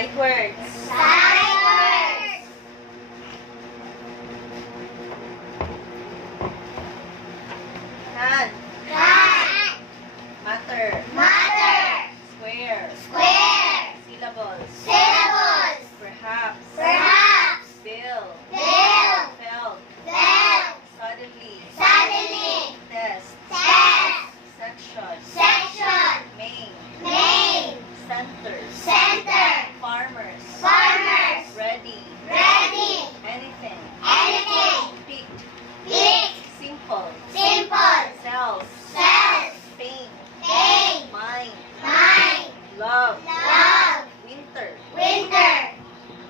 Sight words. Sight words. Hand. Hand. Matter. Matter. Square. Square. Syllables. Syllables. Perhaps. Perhaps. Bill. Bill. Felt. Felt. Suddenly. Suddenly. Test. Test. Section. Section. Main. Main. Center. Center. Farmers. Farmers. Ready. Ready. Anything. Anything. Picked. Pick. Simple. Simple. Cells. Cells. Pain. Pain. Mind. Mind. Love. Love. Winter. Winter.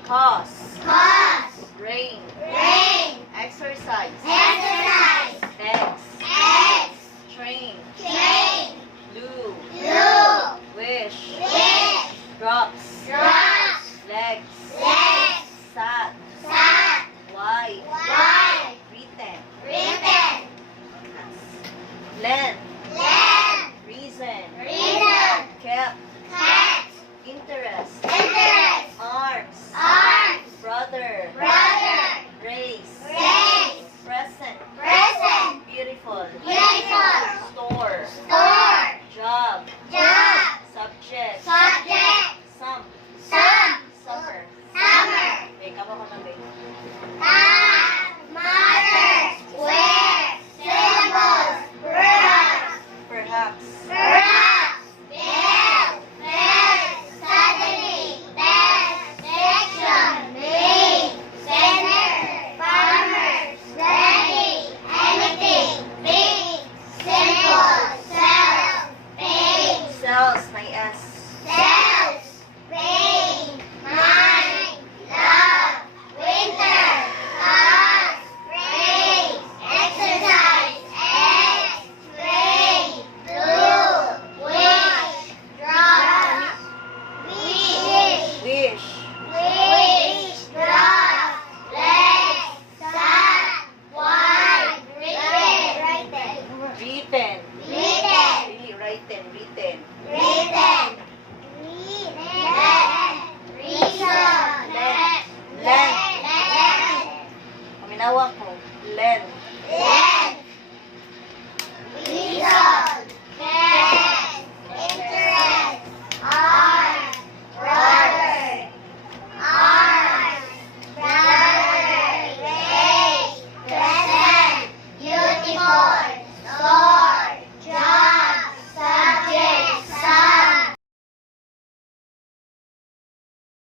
Cause. Cause. Rain. Rain. Exercise. Exercise. Eggs. Eggs. Train. Train. Blue. Blue. Wish. Wish. Drops. Drops. Legs. Legs. Sat. Sat. Wide. Wide. Written. Written. Length. Length. Reason. Reason. Kept. Kept. Interest. Interest. Arms. Arms. Brother. Brother. Race. Race. Present. Present. Beautiful. Beautiful. Store. Store. Job. Job. Subject. Subject. Sum. Sum. Summer. Summer. Wait, kamo ka man, babe. Matter. Square. Syllables. Verbs. Perhaps. Perhaps. Bill. Felt. Suddenly. Test. Section. Main. Center. Farmers. Ready. Anything. Big. Simple. Cells. Pain. Cells, may S. Cells. Pain. Mind. Love. Winter. Cause. Rain. Exercise. Eggs. Rain. Blue. Wish. Drop. Wish. Wish. Wish. Drop. Legs. Sat. Wide. Written. Written. Written. Really, written. Written. Written.